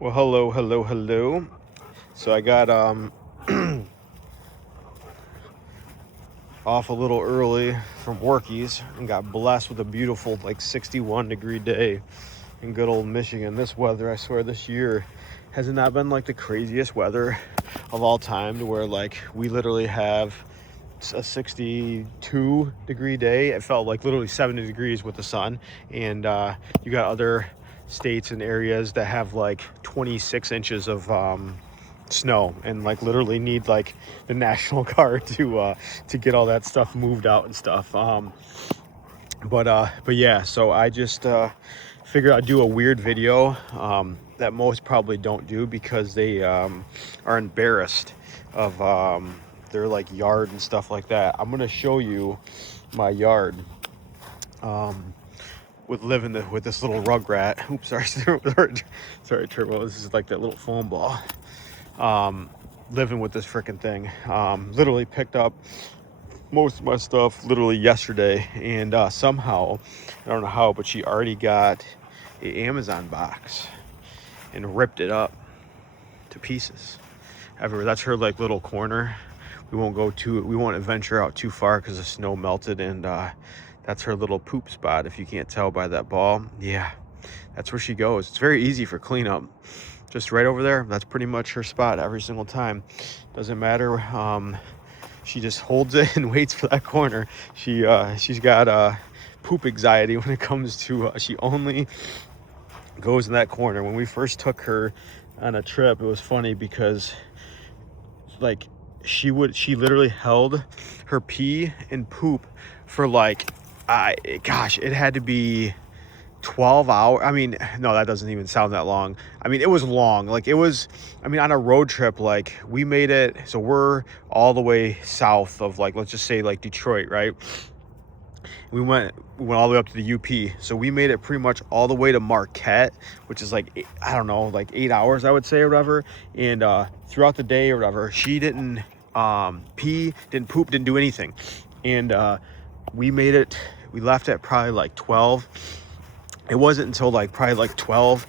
Well, hello. So I got off a little early from workies and got blessed with a beautiful 61-degree day in good old Michigan. This weather, I swear, this year has not been like the craziest weather of all time, to where we literally have a 62-degree day. It felt like literally 70 degrees with the sun, and you got other states and areas that have like 26 inches of snow, and literally need the National Guard to get all that stuff moved out and stuff. But yeah, so I just figured I'd do a weird video that most probably don't do, because they are embarrassed of their yard and stuff like that. I'm gonna show you my yard with living with this little rugrat. Oops, sorry, Turbo. This is like that little foam ball. Living with this freaking thing. Literally picked up most of my stuff literally yesterday, and somehow, I don't know how, but she already got an Amazon box and ripped it up to pieces everywhere. That's her little corner. We won't venture out too far because the snow melted, and that's her little poop spot, if you can't tell by that ball. Yeah, that's where she goes. It's very easy for cleanup, just right over there. That's pretty much her spot every single time. Doesn't matter. She just holds it and waits for that corner. She's got poop anxiety when it comes to she only goes in that corner. When we first took her on a trip, it was funny because she literally held her pee and poop for it had to be 12 hours. I mean, no, that doesn't even sound that long. I mean, it was long. On a road trip, we made it, so we're all the way south of let's just say Detroit, right? We went all the way up to the UP. So we made it pretty much all the way to Marquette, which is I don't know, 8 hours, I would say, or whatever. And throughout the day or whatever, she didn't pee, didn't poop, didn't do anything. And we left at probably 12. It wasn't until probably 12.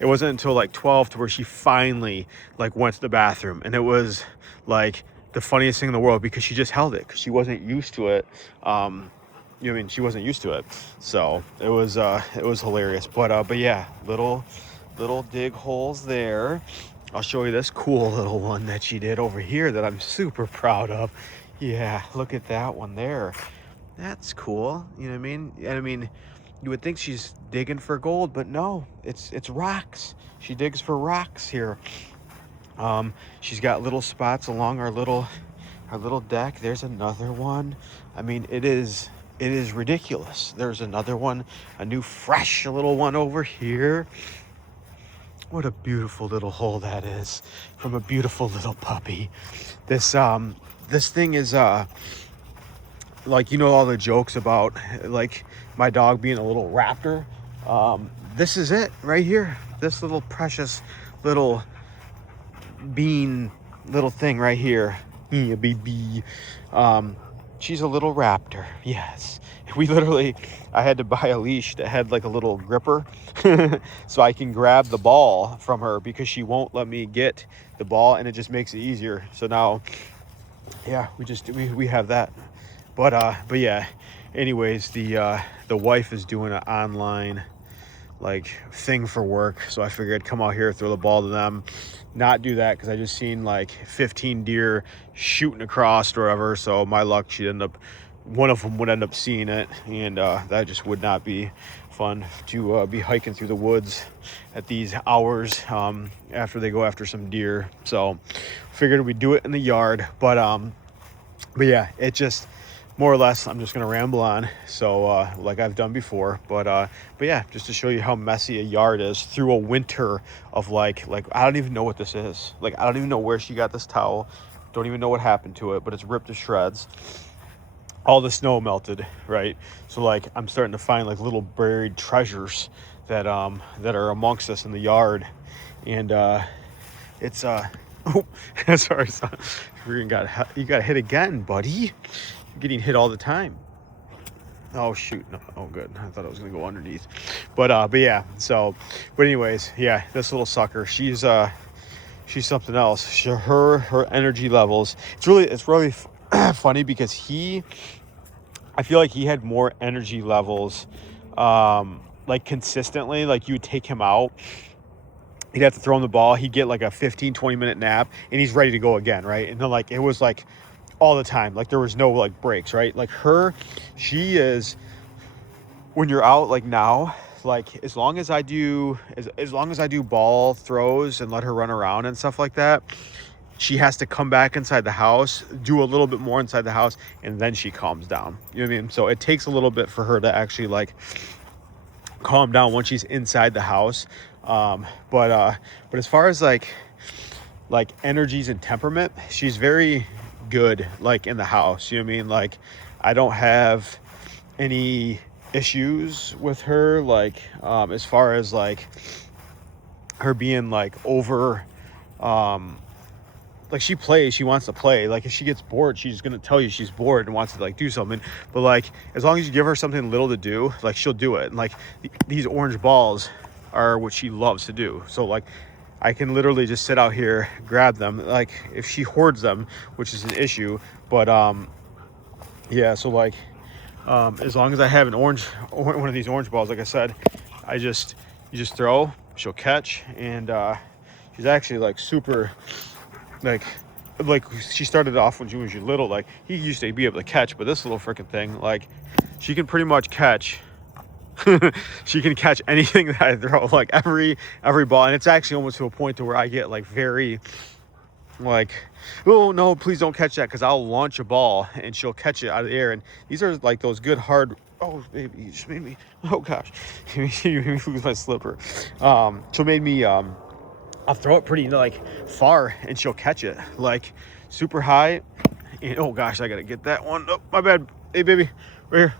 It wasn't until 12 to where she finally went to the bathroom. And it was the funniest thing in the world, because she just held it because she wasn't used to it. She wasn't used to it. So it was hilarious. But yeah, little dig holes there. I'll show you this cool little one that she did over here that I'm super proud of. Yeah, look at that one there. That's cool. You know what I mean? And I mean, you would think she's digging for gold, but no, it's rocks. She digs for rocks here. She's got little spots along our little deck. There's another one. I mean, it is ridiculous. There's another one, a new fresh little one over here. What a beautiful little hole that is, from a beautiful little puppy. This thing is all the jokes about my dog being a little raptor. This is it right here. This little precious little bean little thing right here. Yeah, baby. She's a little raptor. Yes. I had to buy a leash that had a little gripper so I can grab the ball from her, because she won't let me get the ball, and it just makes it easier. So now, yeah, we have that. But yeah, anyways, the wife is doing an online thing for work, so I figured I'd come out here, throw the ball to them, not do that, because I just seen 15 deer shooting across or whatever. So my luck, one of them would end up seeing it, and that just would not be fun to be hiking through the woods at these hours after they go after some deer. So figured we'd do it in the yard. But yeah, it just, more or less, I'm just gonna ramble on, so like I've done before. But yeah, just to show you how messy a yard is through a winter of I don't even know what this is. I don't even know where she got this towel. Don't even know what happened to it, but it's ripped to shreds. All the snow melted, right? So I'm starting to find little buried treasures that are amongst us in the yard. And it's oh, sorry, son. You got hit again, buddy. You're getting hit all the time. Oh shoot, no, oh good. I thought it was gonna go underneath. But yeah, so, but anyways, yeah, this little sucker, she's something else. Her energy levels, it's really funny because I feel like he had more energy levels, like consistently. Like you would take him out, he'd have to throw him the ball, he'd get like a 15-20 minute nap, and he's ready to go again, right? And then like it was like all the time, like there was no like breaks, right? Like she is, when you're out like now, like as long as I do ball throws and let her run around and stuff like that, she has to come back inside the house, do a little bit more inside the house, and then she calms down. You know what I mean? So it takes a little bit for her to actually like calm down once she's inside the house. But as far as like energies and temperament, she's very good like in the house. You know what I mean? Like I don't have any issues with her, like as far as like her being like over, like she plays, she wants to play. Like if she gets bored, she's gonna tell you she's bored and wants to like do something. But like as long as you give her something little to do, like she'll do it. And like these orange balls are what she loves to do. So like I can literally just sit out here, grab them. Like if she hoards them, which is an issue, but yeah, so like as long as I have one of these orange balls, like I said, you just throw, she'll catch. And she's actually like super, like she started off when she was little, like he used to be able to catch, but this little freaking thing, like she can pretty much catch she can catch anything that I throw, like every ball. And it's actually almost to a point to where I get like very like, oh no, please don't catch that, because I'll launch a ball and she'll catch it out of the air. And these are like those good hard, oh baby, you just made me, oh gosh, you made me lose my slipper. She'll made me I'll throw it pretty like far and she'll catch it like super high. And oh gosh, I gotta get that one. Oh, my bad. Hey baby, right here.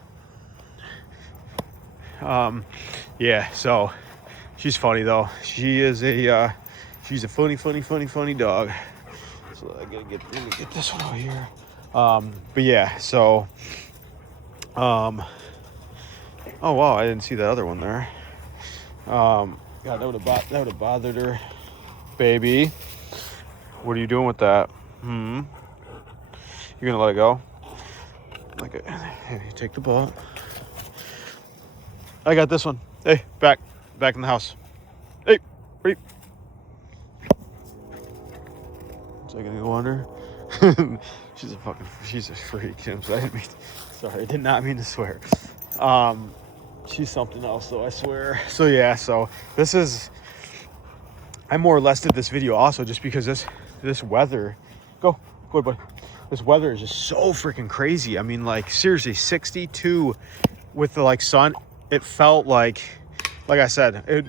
Yeah, so she's funny though. She's a funny dog. So I gotta get this one over here. But yeah, so oh wow, I didn't see that other one there. God, that would have bothered her. Baby, what are you doing with that? You're gonna let it go? Okay, here, you take the ball. I got this one. Hey, back in the house. Hey, wait. Is that gonna go under? She's a freak. Sorry, I did not mean to swear. She's something else though, I swear. So yeah, so I more or less did this video also just because this weather, go buddy. This weather is just so freaking crazy. I mean, like seriously, 62 with the like sun. It felt like I said, it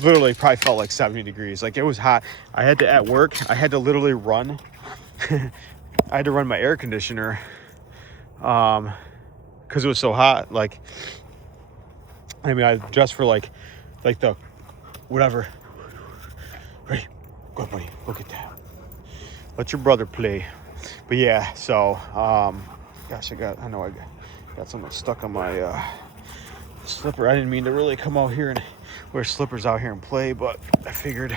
literally probably felt like 70 degrees. Like it was hot. I had to, at work, I had to literally run. I had to run my air conditioner because it was so hot. Like, I mean, I dressed for like the whatever. Ready? Go, buddy. Look at that. Let your brother play. But yeah, so gosh, I got something stuck on my slipper. I didn't mean to really come out here and wear slippers out here and play, but I figured.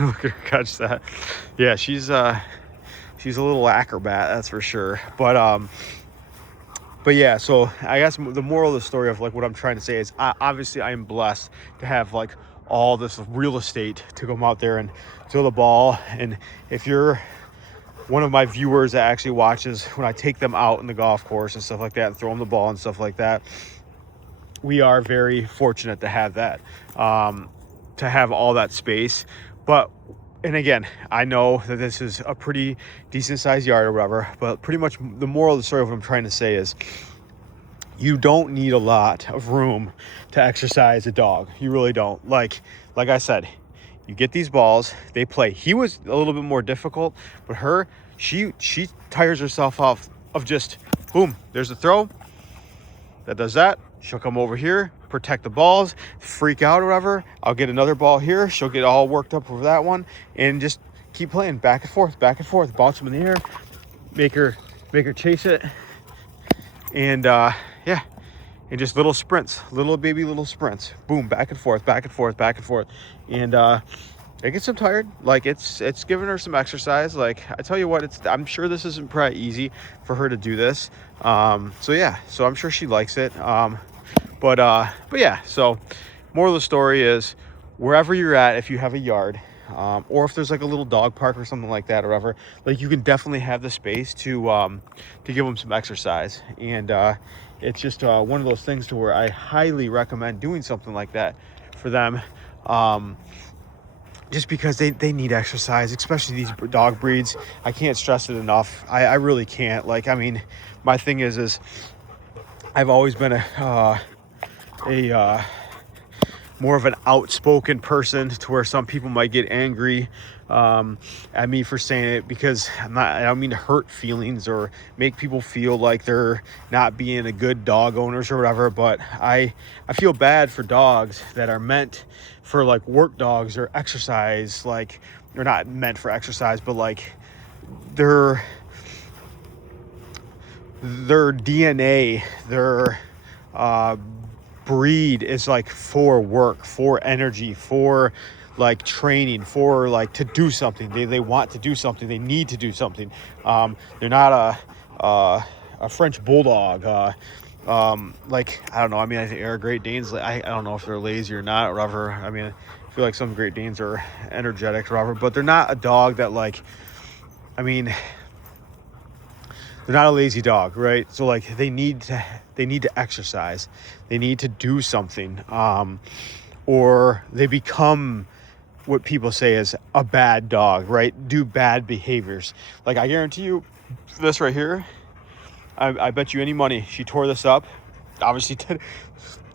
Look at her catch that. Yeah, she's a little acrobat, that's for sure. But yeah, so I guess the moral of the story of like what I'm trying to say is obviously I am blessed to have like all this real estate to come out there and throw the ball. And if you're one of my viewers that actually watches when I take them out in the golf course and stuff like that and throw them the ball and stuff like that, we are very fortunate to have that, to have all that space. But, and again, I know that this is a pretty decent sized yard or whatever, but pretty much the moral of the story of what I'm trying to say is you don't need a lot of room to exercise a dog. You really don't. Like I said, you get these balls, they play. He was a little bit more difficult, but she tires herself off of just boom, there's the throw that does that. She'll come over here, protect the balls, freak out or whatever. I'll get another ball here. She'll get all worked up over that one and just keep playing back and forth, bounce them in the air, make her chase it. And yeah, and just little sprints, little sprints, boom, back and forth, back and forth, back and forth. And it gets them tired. Like it's giving her some exercise. Like I tell you what, I'm sure this isn't probably easy for her to do this. So yeah, so I'm sure she likes it. But yeah, so moral of the story is, wherever you're at, if you have a yard, or if there's like a little dog park or something like that or whatever, like you can definitely have the space to give them some exercise. And it's just one of those things to where I highly recommend doing something like that for them. Just because they need exercise, especially these dog breeds. I can't stress it enough. I really can't. Like, I mean, my thing is I've always been a more of an outspoken person, to where some people might get angry at me for saying it, because I don't mean to hurt feelings or make people feel like they're not being a good dog owners or whatever, but I feel bad for dogs that are meant for like work dogs or exercise, like they're not meant for exercise, but like their DNA, their breed is like for work, for energy, for like training, for like to do something. They want to do something. They need to do something. They're not a French bulldog. Like, I don't know. I mean, I think our Great Danes, I don't know if they're lazy or not or whatever. I mean, I feel like some Great Danes are energetic or whatever, but they're not a dog that, like, I mean, they're not a lazy dog, right? So like they need to exercise, they need to do something, or they become what people say is a bad dog, right? Do bad behaviors. Like, I guarantee you, this right here, I bet you any money she tore this up, obviously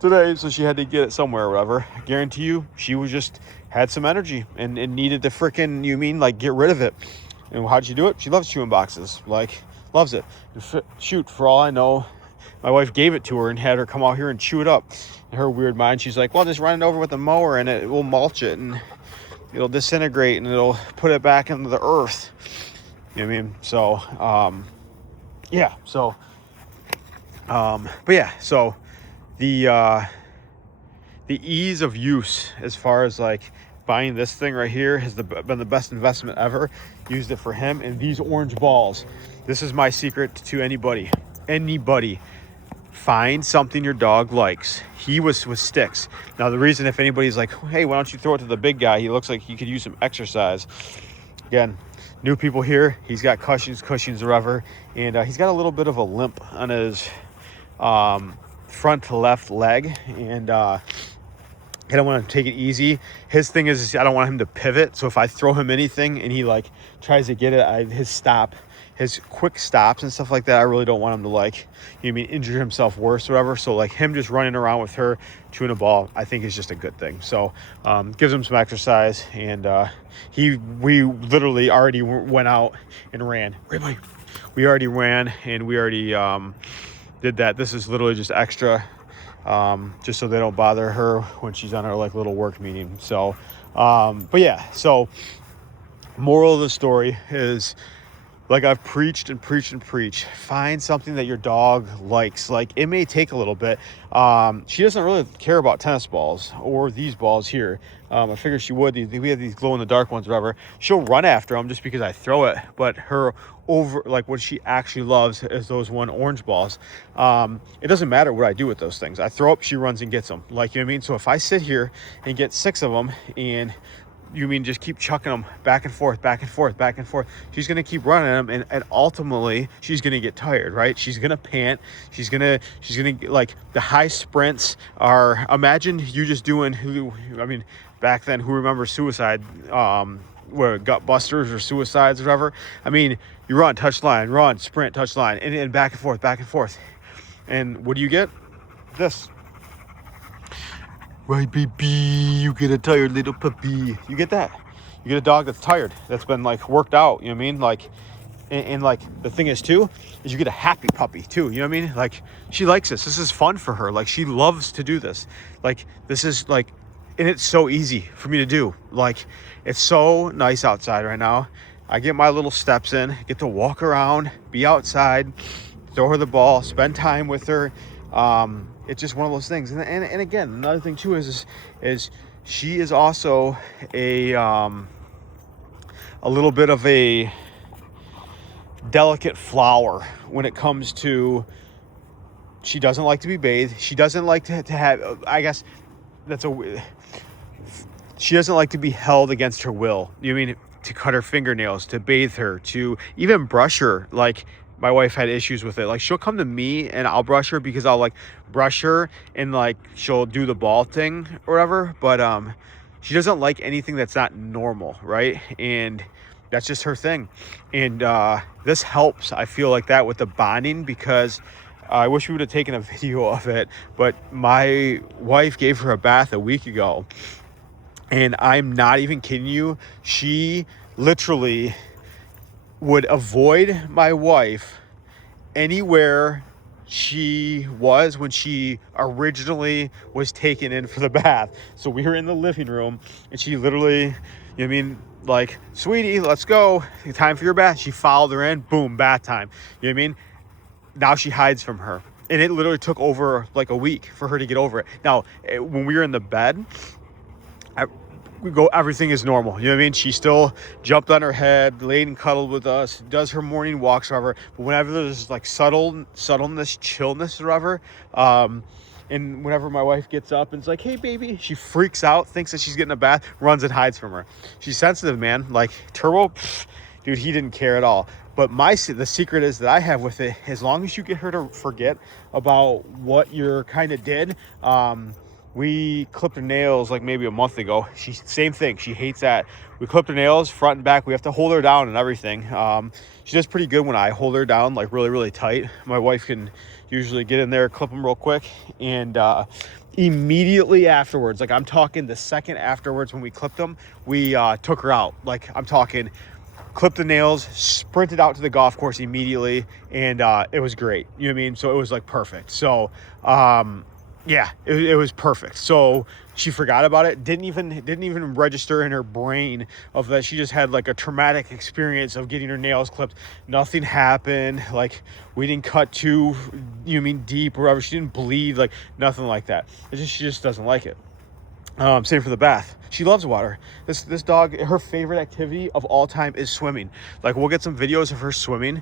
today, so she had to get it somewhere or whatever. I guarantee you she was just had some energy and needed to freaking, like, get rid of it. And how'd she do it? She loves chewing boxes, like, loves it. Shoot, for all I know, my wife gave it to her and had her come out here and chew it up. In her weird mind, she's like, well, just run it over with a mower and it will mulch it and it'll disintegrate and it'll put it back into the earth. You know what I mean? So, yeah. So, but yeah, so the ease of use, as far as like buying this thing right here, has been the best investment ever. Used it for him. And these orange balls, this is my secret to anybody. Find something your dog likes. He was with sticks. Now, the reason, if anybody's like, hey, why don't you throw it to the big guy? He looks like he could use some exercise. Again, new people here. He's got cushions or whatever. And he's got a little bit of a limp on his front left leg. And I don't want to take it easy. His thing is, I don't want him to pivot. So if I throw him anything and he like tries to get it, his quick stops and stuff like that, I really don't want him to, like, injure himself worse or whatever. So like him just running around with her chewing a ball, I think is just a good thing. So gives him some exercise. And we literally already went out and ran. We already ran and we already did that. This is literally just extra. Just so they don't bother her when she's on her like little work meeting. So, but yeah, so moral of the story is, like I've preached, find something that your dog likes. Like, it may take a little bit. She doesn't really care about tennis balls or these balls here. I figured she would. We have these glow in the dark ones, whatever. She'll run after them just because I throw it. But what she actually loves is those orange balls. It doesn't matter what I do with those things. I throw up, she runs and gets them. Like, you know what I mean? So if I sit here and get 6 of them and just keep chucking them back and forth, she's going to keep running them. And ultimately she's going to get tired, right? She's going to pant. She's going to like, the high sprints are, imagine you just doing, back then, who remembers suicide, gut busters or suicides or whatever. You run, touch line, run, sprint, touch line, and back and forth. And what do you get? This. Right, baby, you get a tired little puppy. You get that. You get a dog that's tired, that's been like worked out, you know what I mean? Like, and like the thing is too, is you get a happy puppy too, you know what I mean? Like, she likes this. This is fun for her. Like, she loves to do this. Like, this is like, and it's so easy for me to do. Like, it's so nice outside right now. I get my little steps in, get to walk around, be outside, throw her the ball, spend time with her. It's just one of those things. And again, another thing too is she is also a little bit of a delicate flower when it comes to, she doesn't like to be bathed. She doesn't like to have, I guess she doesn't like to be held against her will. You know what I mean? To cut her fingernails, to bathe her, to even brush her. Like, my wife had issues with it. Like, she'll come to me and I'll brush her because I'll like brush her and like she'll do the ball thing or whatever. But she doesn't like anything that's not normal, right? And that's just her thing. And this helps, I feel like that, with the bonding, because I wish we would have taken a video of it, but my wife gave her a bath a week ago, and I'm not even kidding you. She literally would avoid my wife anywhere she was when she originally was taken in for the bath. So we were in the living room, and she literally, you know what I mean, like, sweetie, let's go, time for your bath. She followed her in, boom, bath time. You know what I mean? Now she hides from her, and it literally took over like a week for her to get over it. Now, when we were in the bed, everything is normal. You know what I mean? She still jumped on her head, laid and cuddled with us, does her morning walks, whatever. But whenever there's like subtleness, chillness, whatever, and whenever my wife gets up and it's like, hey, baby, she freaks out, thinks that she's getting a bath, runs and hides from her. She's sensitive, man. Like, Turbo, dude, he didn't care at all. But the secret is that I have with it, as long as you get her to forget about what you kind of did. We clipped her nails like maybe a month ago. Same thing. She hates that. We clipped her nails front and back. We have to hold her down and everything. She does pretty good when I hold her down, like really, really tight. My wife can usually get in there, clip them real quick, and immediately afterwards, like I'm talking the second afterwards when we clipped them, we took her out. Like, I'm talking, clipped the nails, sprinted out to the golf course immediately, and it was great. You know what I mean? So it was like perfect. So yeah, it was perfect. So she forgot about it. Didn't even register in her brain of that. She just had like a traumatic experience of getting her nails clipped. Nothing happened. Like, we didn't cut too, you know what I mean, deep or whatever. She didn't bleed, like nothing like that. She just doesn't like it. Same for the bath. She loves water. This dog, her favorite activity of all time is swimming. Like, we'll get some videos of her swimming.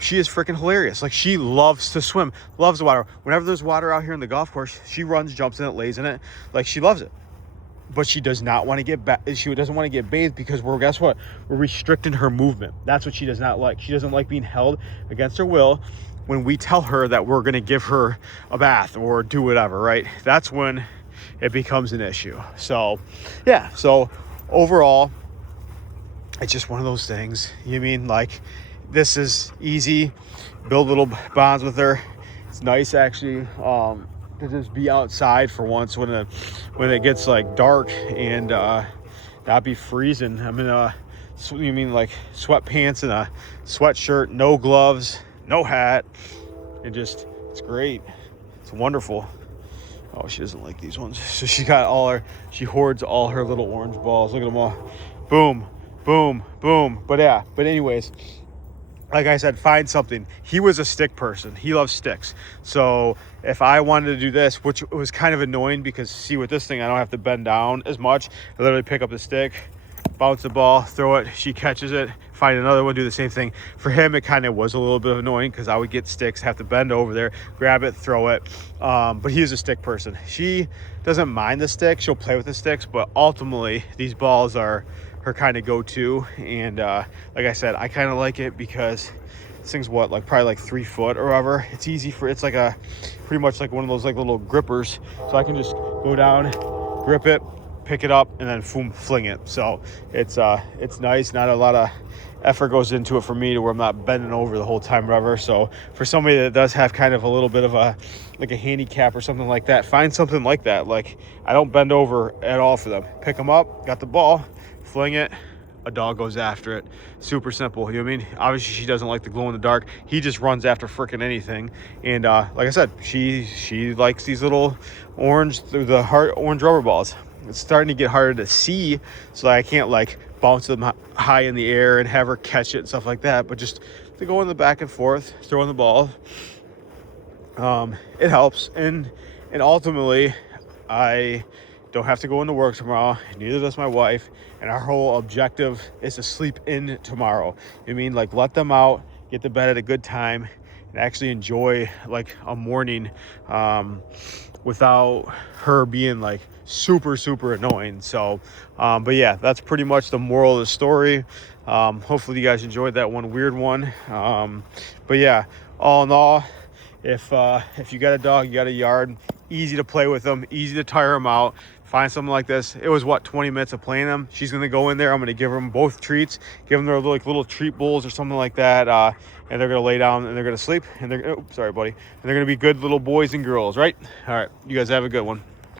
She is freaking hilarious. Like, she loves to swim, loves the water. Whenever there's water out here in the golf course, she runs, jumps in it, lays in it. Like, she loves it. But she does not want to get she doesn't want to get bathed because guess what? We're restricting her movement. That's what she does not like. She doesn't like being held against her will when we tell her that we're going to give her a bath or do whatever, right? That's when it becomes an issue. So yeah, so overall, it's just one of those things. You mean, like, this is easy, build little bonds with her. It's nice actually to just be outside for once when it gets like dark and not be freezing. I'm in you mean like sweatpants and a sweatshirt, no gloves, no hat. It's great. It's wonderful. Oh, she doesn't like these ones. So she hoards all her little orange balls. Look at them all. Boom, boom, boom. But yeah, anyways, like I said, find something. He was a stick person. He loves sticks. So if I wanted to do this, which was kind of annoying because, see, with this thing, I don't have to bend down as much. I literally pick up the stick, bounce the ball, throw it, she catches it, find another one, do the same thing. For him, it kind of was a little bit annoying because I would get sticks, have to bend over there, grab it, throw it. But he is a stick person. She doesn't mind the stick. She'll play with the sticks, but ultimately these balls are her kind of go-to. And like I said, I kind of like it because this thing's probably like 3 foot or whatever. It's easy it's like pretty much like one of those like little grippers. So I can just go down, grip it, pick it up, and then boom, fling it. So it's nice. Not a lot of effort goes into it for me to where I'm not bending over the whole time, whatever. So for somebody that does have kind of a little bit of a handicap or something like that, find something like that. Like, I don't bend over at all for them. Pick them up, got the ball, fling it, a dog goes after it. Super simple. You know what I mean? Obviously she doesn't like the glow in the dark. He just runs after freaking anything. And like I said, she likes these little orange rubber balls. It's starting to get harder to see, so I can't like bounce them high in the air and have her catch it and stuff like that, but just to go in the back and forth, throwing the ball. It helps, and ultimately, I don't have to go into work tomorrow. Neither does my wife, and our whole objective is to sleep in tomorrow. I mean, like, let them out, get to bed at a good time, and actually enjoy like a morning without her being like super annoying. So but yeah, that's pretty much the moral of the story. Hopefully you guys enjoyed that one weird one. But yeah, all in all, if you got a dog, you got a yard, easy to play with them, easy to tire them out. Find something like this. It was what, 20 minutes of playing them. She's gonna go in there. I'm gonna give them both treats, give them their like little treat bowls or something like that, and they're gonna lay down and they're gonna sleep. And they're, oh, sorry, buddy. And they're gonna be good little boys and girls, right? All right, you guys have a good one.